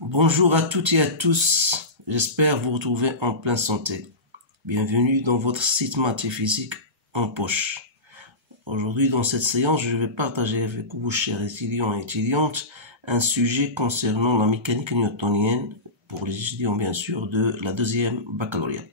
Bonjour à toutes et à tous, j'espère vous retrouver en pleine santé. Bienvenue dans votre site maths et physique en poche. Aujourd'hui, dans cette séance, je vais partager avec vous, chers étudiants et étudiantes, un sujet concernant la mécanique newtonienne, pour les étudiants bien sûr, de la deuxième baccalauréat.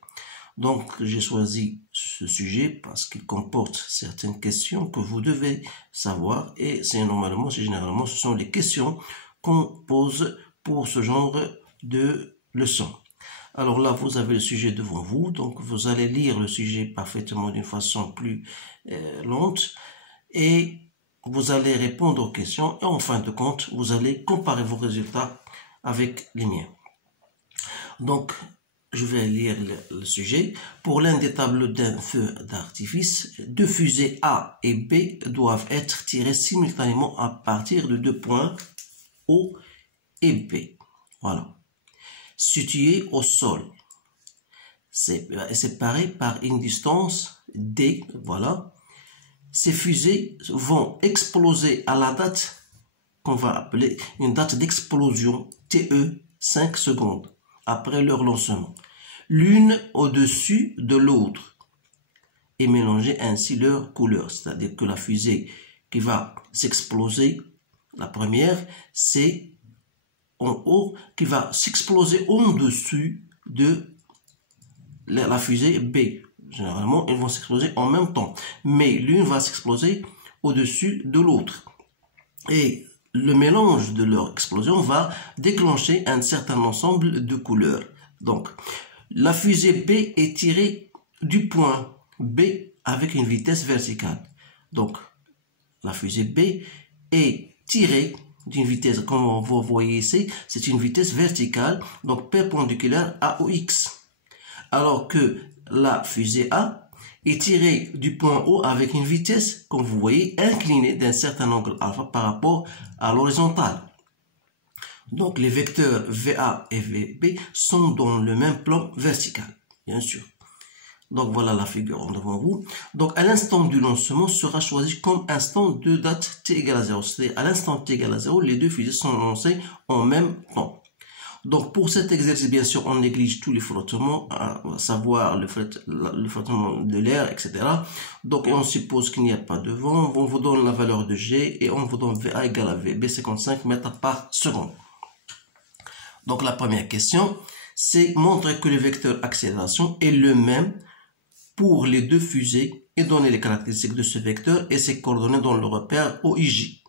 Donc, j'ai choisi ce sujet parce qu'il comporte certaines questions que vous devez savoir et généralement, ce sont les questions qu'on pose pour ce genre de leçon. Alors là, vous avez le sujet devant vous, donc vous allez lire le sujet parfaitement d'une façon plus lente et vous allez répondre aux questions et en fin de compte, vous allez comparer vos résultats avec les miens. Donc, je vais lire le sujet. Pour l'un des tableaux d'un feu d'artifice, deux fusées A et B doivent être tirées simultanément à partir de deux points O et B. Voilà. Situés au sol. C'est séparé par une distance D. Voilà. Ces fusées vont exploser à la date qu'on va appeler une date d'explosion TE 5 secondes après leur lancement, l'une au-dessus de l'autre, et mélanger ainsi leurs couleurs. C'est-à-dire que la fusée qui va s'exploser, la première, c'est en haut, qui va s'exploser au-dessus de la fusée B. Généralement, ils vont s'exploser en même temps, mais l'une va s'exploser au-dessus de l'autre. Et le mélange de leur explosion va déclencher un certain ensemble de couleurs. Donc, la fusée B est tirée du point B avec une vitesse verticale. Donc, la fusée B est tirée d'une vitesse, comme vous voyez ici, c'est une vitesse verticale, donc perpendiculaire à OX. Alors que la fusée A est tirée du point O avec une vitesse, comme vous voyez, inclinée d'un certain angle alpha par rapport à l'horizontale. Donc les vecteurs VA et VB sont dans le même plan vertical, bien sûr. Donc voilà la figure devant vous. Donc à l'instant du lancement sera choisi comme instant de date t égale à 0. C'est-à-dire à l'instant t égale à 0, les deux fusées sont lancées en même temps. Donc pour cet exercice, bien sûr, on néglige tous les frottements, à savoir le frottement de l'air, etc. Donc on suppose qu'il n'y a pas de vent, on vous donne la valeur de G et on vous donne VA égale à VB 55 mètres par seconde. Donc la première question, c'est montrer que le vecteur accélération est le même pour les deux fusées et donner les caractéristiques de ce vecteur et ses coordonnées dans le repère OIJ.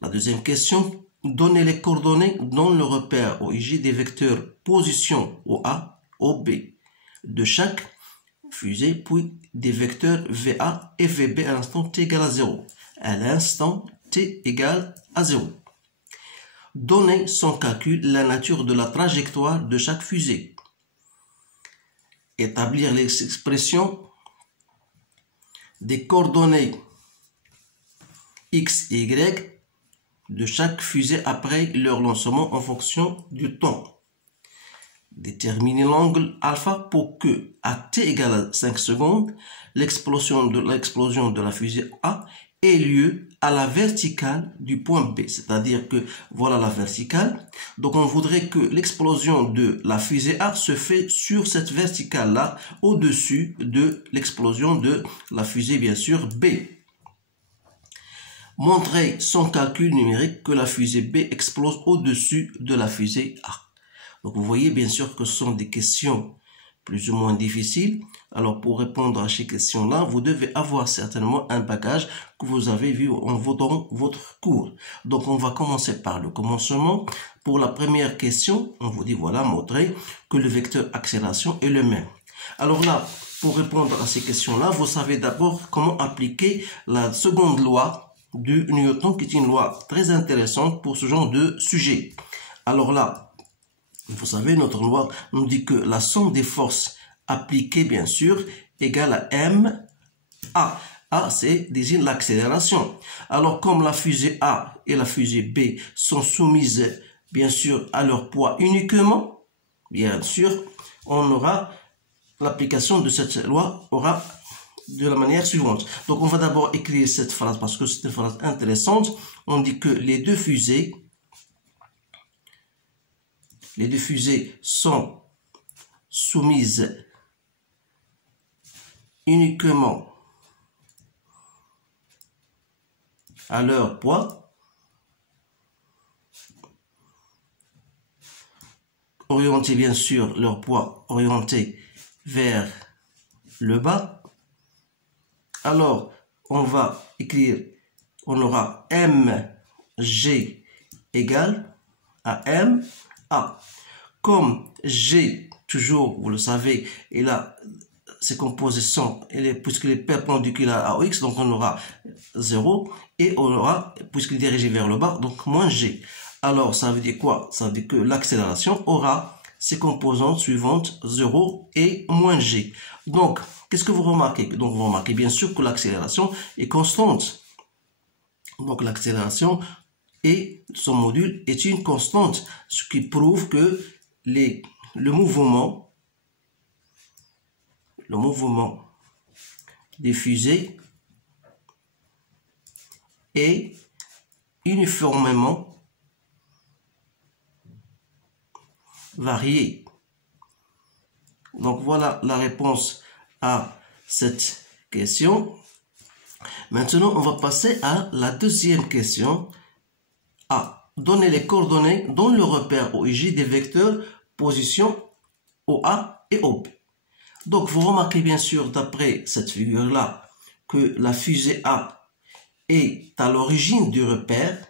La deuxième question, donner les coordonnées dans le repère OIJ des vecteurs position OA, OB de chaque fusée, puis des vecteurs VA et VB à l'instant t égale à 0. À l'instant t égale à 0. Donner sans calcul la nature de la trajectoire de chaque fusée. Établir les expressions des coordonnées X et Y de chaque fusée après leur lancement en fonction du temps. Déterminer l'angle alpha pour que, à t égale à 5 secondes, l'explosion de la fusée A ait lieu à la verticale du point B. C'est-à-dire que voilà la verticale. Donc on voudrait que l'explosion de la fusée A se fait sur cette verticale-là, au-dessus de l'explosion de la fusée, bien sûr, B. Montrer sans calcul numérique que la fusée B explose au-dessus de la fusée A. Donc vous voyez bien sûr que ce sont des questions plus ou moins difficiles. Alors pour répondre à ces questions-là, vous devez avoir certainement un bagage que vous avez vu dans votre cours. Donc on va commencer par le commencement. Pour la première question, on vous dit voilà, montrer que le vecteur accélération est le même. Alors là, pour répondre à ces questions-là, vous savez d'abord comment appliquer la seconde loi de Newton, qui est une loi très intéressante pour ce genre de sujet. Alors là, vous savez, notre loi nous dit que la somme des forces appliquées, bien sûr, égale à M A. A, c'est désigne l'accélération. Alors, comme la fusée A et la fusée B sont soumises, bien sûr, à leur poids uniquement, bien sûr, on aura l'application de cette loi aura de la manière suivante. Donc, on va d'abord écrire cette phrase parce que c'est une phrase intéressante. On dit que les deux fusées les deux fusées sont soumises uniquement à leur poids, orienté bien sûr, leur poids orienté vers le bas, alors on va écrire, on aura mg égale à m a. Comme g, toujours, vous le savez, et là, ces compositions, puisqu'il est perpendiculaire à x, donc on aura 0, et on aura, puisqu'il est dirigé vers le bas, donc moins g. Alors, ça veut dire quoi? Ça veut dire que l'accélération aura ses composantes suivantes, 0 et moins g. Donc, qu'est-ce que vous remarquez? Donc, vous remarquez bien sûr que l'accélération est constante. Donc, l'accélération et son module est une constante, ce qui prouve que le mouvement des fusées est uniformément varié. Donc voilà la réponse à cette question. Maintenant, on va passer à la deuxième question. A. Donner les coordonnées dans le repère OIJ des vecteurs position OA et OB. Donc, vous remarquez bien sûr, d'après cette figure-là, que la fusée A est à l'origine du repère.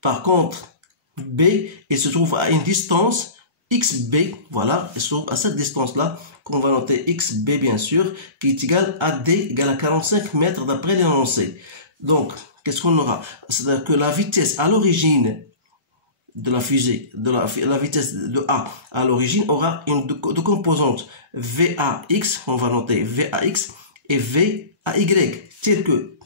Par contre, B, elle se trouve à une distance XB, voilà, elle se trouve à cette distance-là, qu'on va noter XB bien sûr, qui est égale à D égale à 45 mètres d'après l'énoncé. Donc, qu'est-ce qu'on aura? C'est-à-dire que la vitesse à l'origine de la fusée, la vitesse de A à l'origine aura deux composantes, VAX, on va noter VAX, et VAY, tel que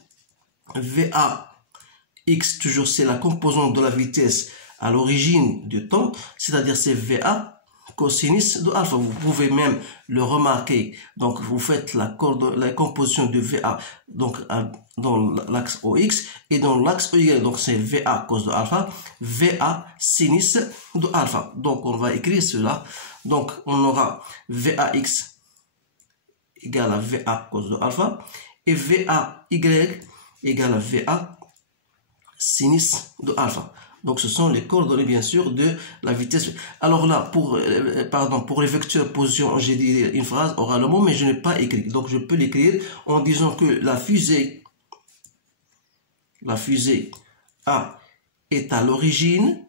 VAX, toujours c'est la composante de la vitesse à l'origine du temps, c'est-à-dire c'est VA cosinus de alpha. Vous pouvez même le remarquer. Donc, vous faites la composition de VA donc, dans l'axe OX et dans l'axe OY. Donc, c'est VA cos de alpha, VA sinus de alpha. Donc, on va écrire cela. Donc, on aura VAX égale à VA cos de alpha et VAY égale à VA sinus de alpha. Donc, ce sont les coordonnées, bien sûr, de la vitesse. Alors là, pour les vecteurs position, j'ai dit une phrase oralement, mais je n'ai pas écrit. Donc, je peux l'écrire en disant que la fusée A est à l'origine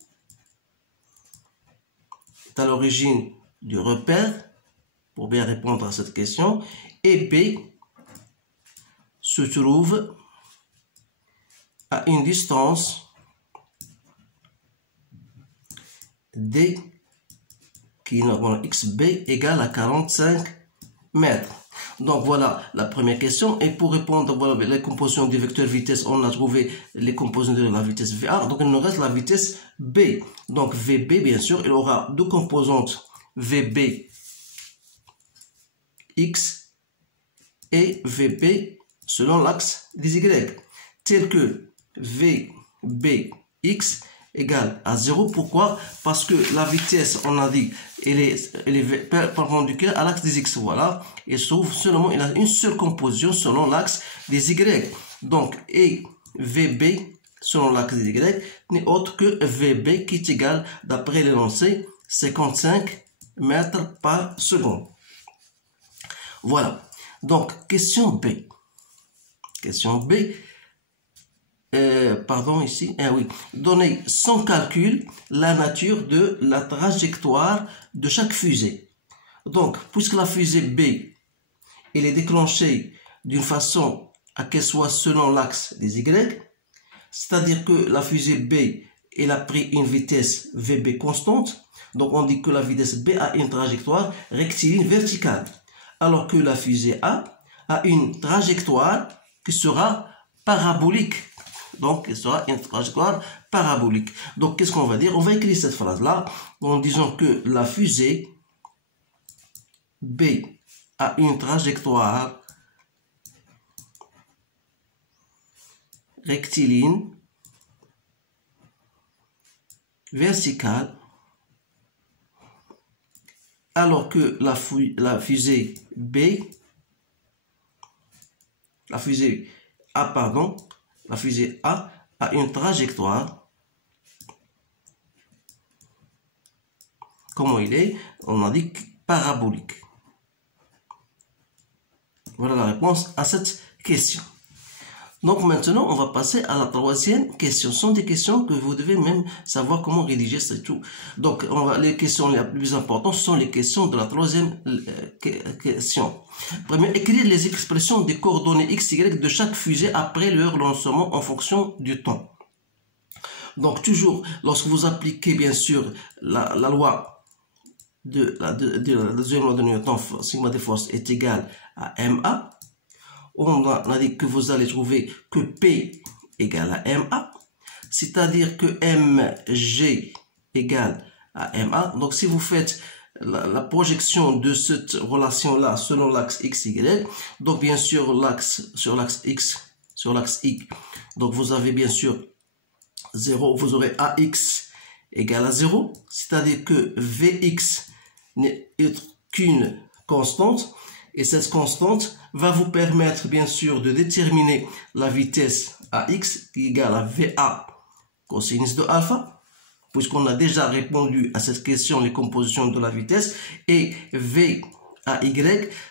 du repère, pour bien répondre à cette question, et B se trouve à une distance D qui est normalement XB égale à 45 mètres. Donc voilà la première question. Et pour répondre, voilà les compositions des vecteurs vitesse, on a trouvé les composantes de la vitesse VA. Donc il nous reste la vitesse B. Donc VB, bien sûr, il aura deux composantes VB X et VB selon l'axe des Y. Tel que VBX égale à 0. Pourquoi? Parce que la vitesse, on a dit, elle est perpendiculaire à l'axe des X. Voilà. Et sauf seulement, il a une seule composition selon l'axe des Y. Donc, et VB selon l'axe des Y n'est autre que VB qui est égal, d'après l'énoncé, 55 mètres par seconde. Voilà. Donc, question B. Question B. Ici, oui. Donnez sans calcul la nature de la trajectoire de chaque fusée. Donc, puisque la fusée B, elle est déclenchée d'une façon à qu'elle soit selon l'axe des Y, c'est-à-dire que la fusée B, elle a pris une vitesse VB constante, donc on dit que la vitesse B a une trajectoire rectiligne verticale, alors que la fusée A a une trajectoire qui sera parabolique. Donc, il sera une trajectoire parabolique. Donc, qu'est-ce qu'on va dire? On va écrire cette phrase-là en disant que la fusée B a une trajectoire rectiligne verticale alors que la fusée B, la fusée A a une trajectoire, comment il est? On a dit parabolique. Voilà la réponse à cette question. Donc maintenant, on va passer à la troisième question. Ce sont des questions que vous devez même savoir comment rédiger, c'est tout. Donc, les questions les plus importantes sont les questions de la troisième question. Première, écrire les expressions des coordonnées x, y de chaque fusée après leur lancement en fonction du temps. Donc, toujours, lorsque vous appliquez, bien sûr, la loi de la deuxième loi de Newton, sigma des forces est égal à ma, on a dit que vous allez trouver que P égale à MA, c'est-à-dire que MG égale à MA. Donc, si vous faites la projection de cette relation-là selon l'axe X, Y, donc bien sûr, sur l'axe X, sur l'axe Y, donc vous avez bien sûr 0, vous aurez AX égale à 0, c'est-à-dire que VX n'est qu'une constante, et cette constante va vous permettre bien sûr de déterminer la vitesse AX qui est égale à VA cosinus de alpha, puisqu'on a déjà répondu à cette question les compositions de la vitesse, et VAY,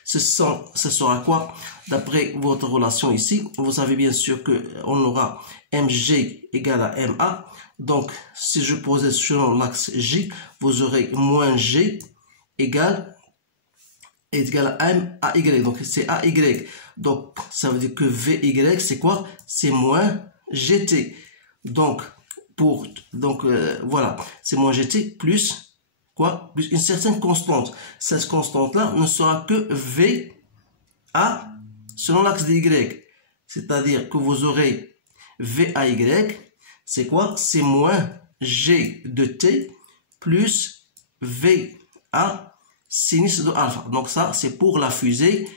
ce sera quoi? D'après votre relation ici, vous savez bien sûr qu'on aura MG égale à MA, donc si je posais selon l'axe J, vous aurez moins G égale à AY, donc c'est AY, donc ça veut dire que VY c'est quoi? C'est moins GT, donc voilà, c'est moins GT plus quoi? Plus une certaine constante. Cette constante là ne sera que VA selon l'axe de Y, c'est-à-dire que vous aurez VAY, c'est quoi? C'est moins G de T plus VA sinus de alpha. Donc ça, c'est pour la fusée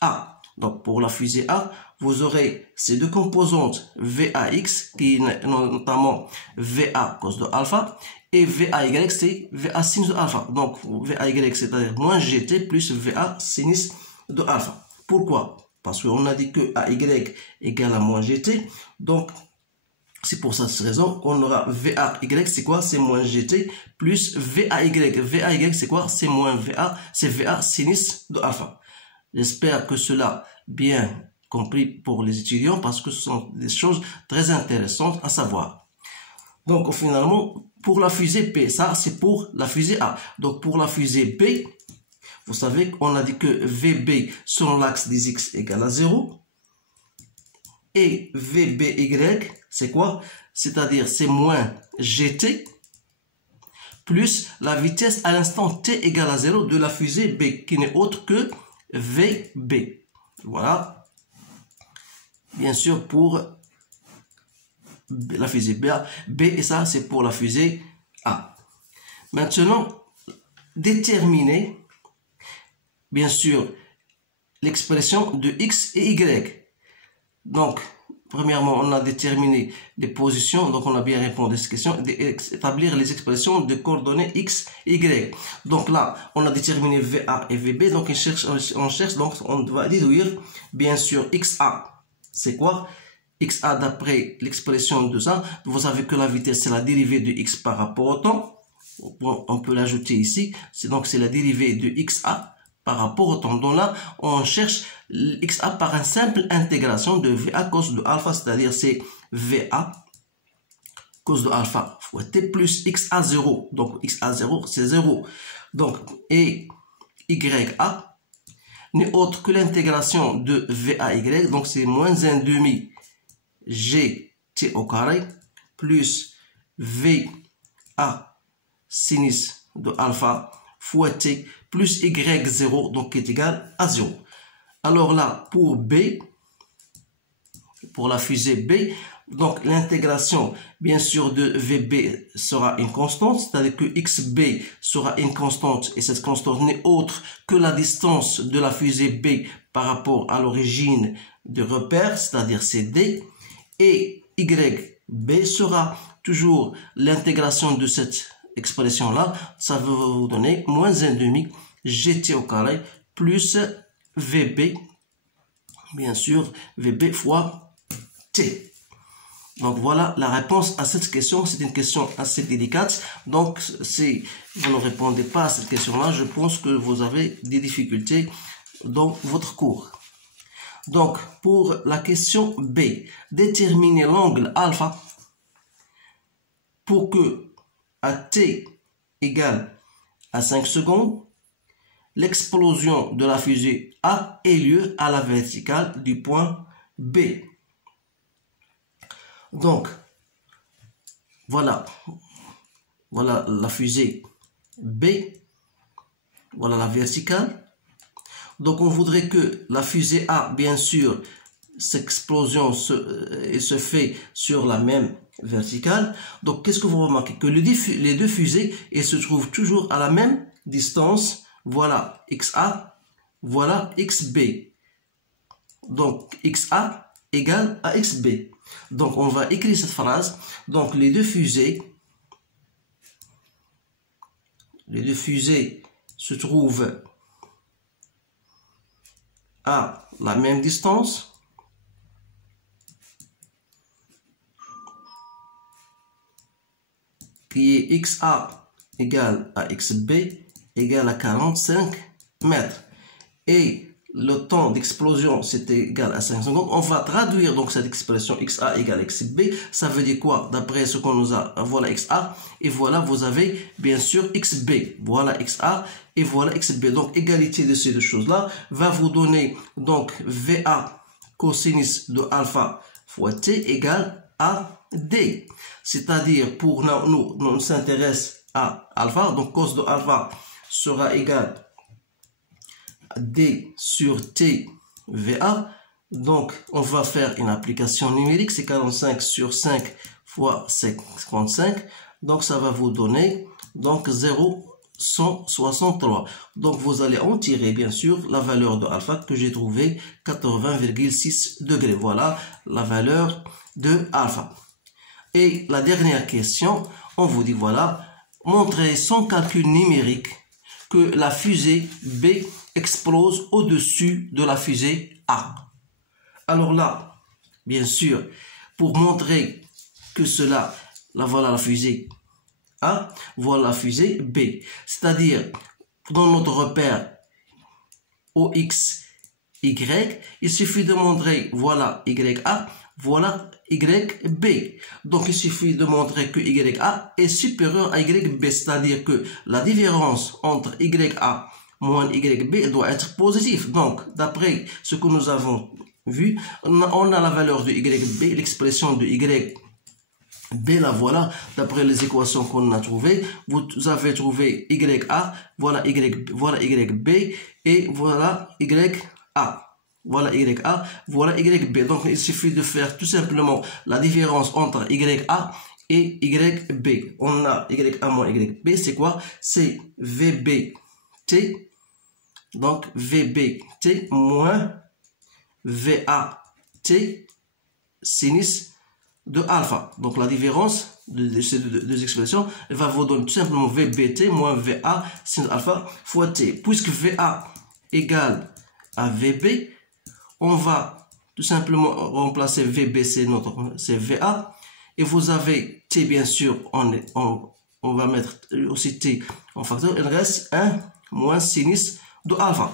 A. Donc pour la fusée A, vous aurez ces deux composantes VAX, qui est notamment VA cos de alpha, et VAY, c'est VA sinus de alpha. Donc VAY, c'est-à-dire moins GT plus VA sinus de alpha. Pourquoi? Parce qu'on a dit que AY égale à moins GT. Donc c'est pour cette raison qu'on aura VAY, c'est quoi? C'est moins GT plus VAY. VAY, c'est quoi? C'est moins VA, c'est VA sinus de alpha. J'espère que cela bien compris pour les étudiants parce que ce sont des choses très intéressantes à savoir. Donc finalement, pour la fusée P, ça c'est pour la fusée A. Donc pour la fusée B, vous savez qu'on a dit que VB selon l'axe des X égale à 0. Et VBY, c'est quoi? C'est-à-dire c'est moins GT plus la vitesse à l'instant t égale à 0 de la fusée B, qui n'est autre que VB. Voilà. Bien sûr pour la fusée B, et ça c'est pour la fusée A. Maintenant, déterminer, bien sûr, l'expression de X et Y. Donc, premièrement, on a déterminé les positions, donc on a bien répondu à cette question, d'établir les expressions de coordonnées X et Y. Donc là, on a déterminé VA et VB, donc on cherche, donc on va déduire, bien sûr, XA. C'est quoi? XA d'après l'expression de ça, vous savez que la vitesse, c'est la dérivée de X par rapport au temps. On peut l'ajouter ici, donc c'est la dérivée de XA par rapport au temps. Donc là, on cherche XA par une simple intégration de VA cos de alpha, c'est-à-dire c'est VA cos de alpha fois T plus XA0. Donc XA0, c'est 0. Donc, et YA n'est autre que l'intégration de VAY, donc c'est moins 1,5 GT au carré plus VA sinus de alpha fois T plus Y0, donc qui est égal à 0. Alors là, pour B, pour la fusée B, donc l'intégration, bien sûr, de VB sera une constante, c'est-à-dire que XB sera une constante, et cette constante n'est autre que la distance de la fusée B par rapport à l'origine de repère, c'est-à-dire CD, et YB sera toujours l'intégration de cette expression-là, ça va vous donner moins 1,5 GT au carré plus VB, bien sûr, VB fois T. Donc voilà la réponse à cette question. C'est une question assez délicate. Donc si vous ne répondez pas à cette question-là, je pense que vous avez des difficultés dans votre cours. Donc pour la question B, déterminez l'angle alpha pour que à t égale à 5 secondes, l'explosion de la fusée A ait lieu à la verticale du point B. Donc, voilà la fusée B, voilà la verticale. Donc, on voudrait que la fusée A, bien sûr, cette explosion se fait sur la même verticale. Donc, qu'est-ce que vous remarquez? Que les deux fusées, elles se trouvent toujours à la même distance. Voilà XA, voilà XB. Donc, XA égale à XB. Donc, on va écrire cette phrase. Donc, les deux fusées se trouvent à la même distance. Qui est XA égale à XB égale à 45 mètres. Et le temps d'explosion, c'était égal à 5 secondes. On va traduire donc cette expression XA égale XB. Ça veut dire quoi? D'après ce qu'on nous a, voilà XA. Et voilà, vous avez bien sûr XB. Voilà XA et voilà XB. Donc, égalité de ces deux choses-là va vous donner donc VA cosinus de alpha fois T égale à D. C'est-à-dire, pour nous, on s'intéresse à alpha. Donc, cos de alpha sera égal D sur T VA. Donc, on va faire une application numérique. C'est 45 sur 5 fois 55. Donc, ça va vous donner donc 0,163. Donc, vous allez en tirer, bien sûr, la valeur de alpha que j'ai trouvé 80,6 degrés. Voilà la valeur de alpha. Et la dernière question, on vous dit, voilà, montrez sans calcul numérique que la fusée B explose au-dessus de la fusée A. Alors là, bien sûr, pour montrer que cela, là voilà la fusée A, voilà la fusée B. C'est-à-dire, dans notre repère OX, Y, il suffit de montrer, voilà YA, voilà YB. Donc, il suffit de montrer que YA est supérieur à YB, c'est-à-dire que la différence entre YA moins YB doit être positive. Donc, d'après ce que nous avons vu, on a la valeur de YB, l'expression de YB, la voilà, d'après les équations qu'on a trouvées. Vous avez trouvé YA, voilà YB, et voilà YA. Voilà YA, voilà YB. Donc, il suffit de faire tout simplement la différence entre YA et YB. On a YA moins YB, c'est quoi? C'est VBT. Donc, VBT moins VAT sinus de alpha. Donc, la différence de ces deux expressions, elle va vous donner tout simplement VBT moins VA sinus de alpha fois T. Puisque VA égale à VB, on va tout simplement remplacer VB, c'est VA. Et vous avez T, bien sûr, on va mettre aussi T en facteur. Il reste 1 moins sinus de alpha.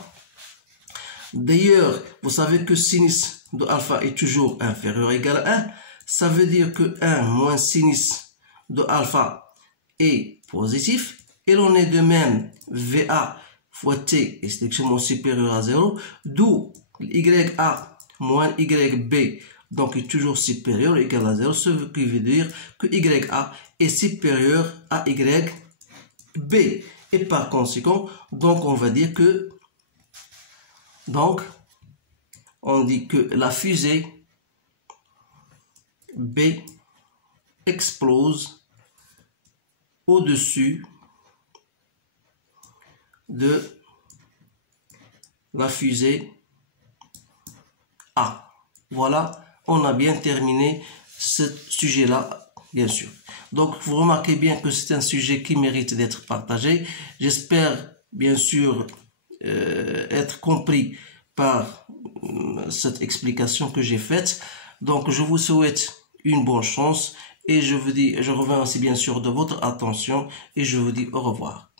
D'ailleurs, vous savez que sinus de alpha est toujours inférieur ou égal à 1. Ça veut dire que 1 moins sinus de alpha est positif. Et l'on est de même VA fois T est strictement supérieur à 0. D'où YA moins YB donc est toujours supérieur ou égal à 0. Ce qui veut dire que YA est supérieur à YB. Et par conséquent, donc on va dire que on dit que la fusée B explose au-dessus de la fusée A. Voilà, on a bien terminé ce sujet-là, bien sûr. Donc, vous remarquez bien que c'est un sujet qui mérite d'être partagé. J'espère bien sûr être compris par cette explication que j'ai faite. Donc je vous souhaite une bonne chance et je vous dis, je reviens aussi bien sûr de votre attention et je vous dis au revoir.